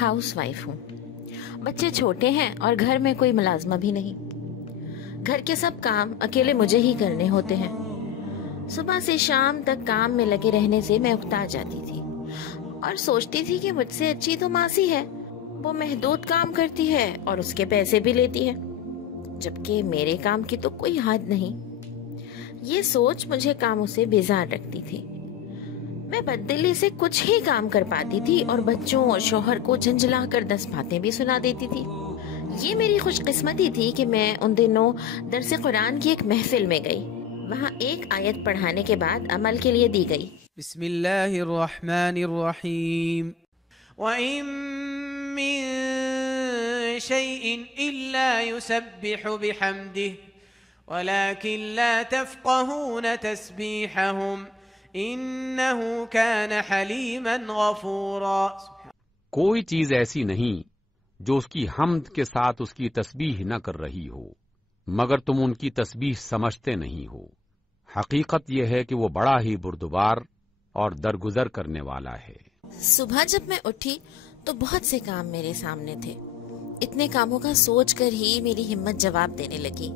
House wife ہوں۔ بچے چھوٹے ہیں اور گھر میں کوئی ملازمہ بھی نہیں۔ گھر کے سب کام اکیلے مجھے ہی کرنے ہوتے ہیں۔ صبح سے شام تک کام میں لگے رہنے سے میں اکتا جاتی تھی اور سوچتی تھی کہ مجھ سے اچھی تو ماسی ہے، وہ محدود کام کرتی ہے اور اس کے پیسے بھی لیتی ہے، جبکہ میرے کام کی تو کوئی حد نہیں۔ یہ سوچ مجھے کاموں سے بیزار رکھتی تھی۔ میں بددلی سے کچھ ہی کام کر پاتی تھی اور بچوں اور شوہر کو جھنجھلا کر 10 باتیں بھی سنا دیتی تھی۔ یہ میری خوش قسمتی تھی کہ میں ان دنوں درس قرآن کی ایک محفل میں گئی۔ وہاں ایک آیت پڑھانے کے بعد عمل کے لیے دی گئی۔ بسم اللہ الرحمن الرحیم وَإِن مِّن شَيْءٍ إِلَّا يُسَبِّحُ بِحَمْدِهِ وَلَكِن لَّا تَفْقَهُونَ تَسْبِيحَهُمْ إِنَّهُ كَانَ حَلِيمًا غَفُورًا۔ کوئی چیز ایسی نہیں جو اس کی حمد کے ساتھ اس کی تسبیح نہ کر رہی ہو، مگر تم ان کی تسبیح سمجھتے نہیں ہو۔ حقیقت یہ ہے کہ وہ بڑا ہی بردبار اور درگزر کرنے والا ہے۔ صبح جب میں اٹھی تو بہت سے کام میرے سامنے تھے۔ اتنے کاموں کا سوچ کر ہی میری ہمت جواب دینے لگی،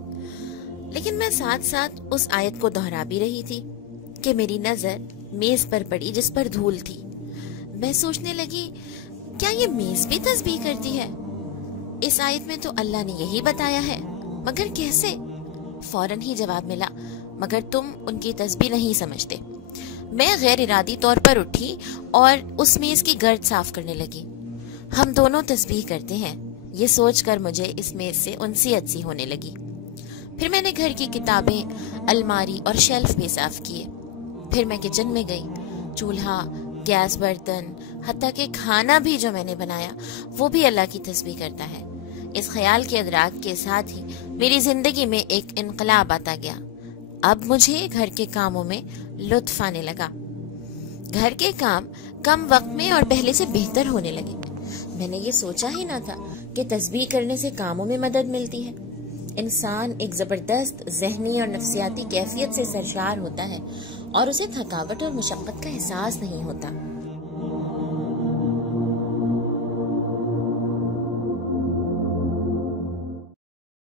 لیکن میں ساتھ ساتھ اس آیت کو دہرا بھی رہی تھی کہ میری نظر میز پر پڑی جس پر دھول تھی۔ میں سوچنے لگی، کیا یہ میز بھی تسبیح کرتی ہے؟ اس آیت میں تو اللہ نے یہی بتایا ہے، مگر کیسے؟ فوراً ہی جواب ملا، مگر تم ان کی تسبیح نہیں سمجھتے۔ میں غیر ارادی طور پر اٹھی اور اس میز کی گرد صاف کرنے لگی۔ ہم دونوں تسبیح کرتے ہیں، یہ سوچ کر مجھے اس میز سے انسیت سی ہونے لگی۔ پھر میں نے گھر کی کتابیں، الماری اور شیلف بھی صاف کیے۔ پھر میں کچن میں گئی۔ چولہا، گیس، برتن، حتیٰ کہ کھانا بھی جو میں نے بنایا وہ بھی اللہ کی تسبیح کرتا ہے۔ اس خیال کے ادراک کے ساتھ ہی میری زندگی میں ایک انقلاب آتا گیا۔ اب مجھے گھر کے کاموں میں لطف آنے لگا۔ گھر کے کام کم وقت میں اور پہلے سے بہتر ہونے لگے۔ میں نے یہ سوچا ہی نہ تھا کہ تسبیح کرنے سے کاموں میں مدد ملتی ہے۔ انسان ایک زبردست ذہنی اور نفسیاتی کیفیت سے سرشار ہوتا ہے اور اسے تھکاوٹ اور مشقت کا احساس نہیں ہوتا۔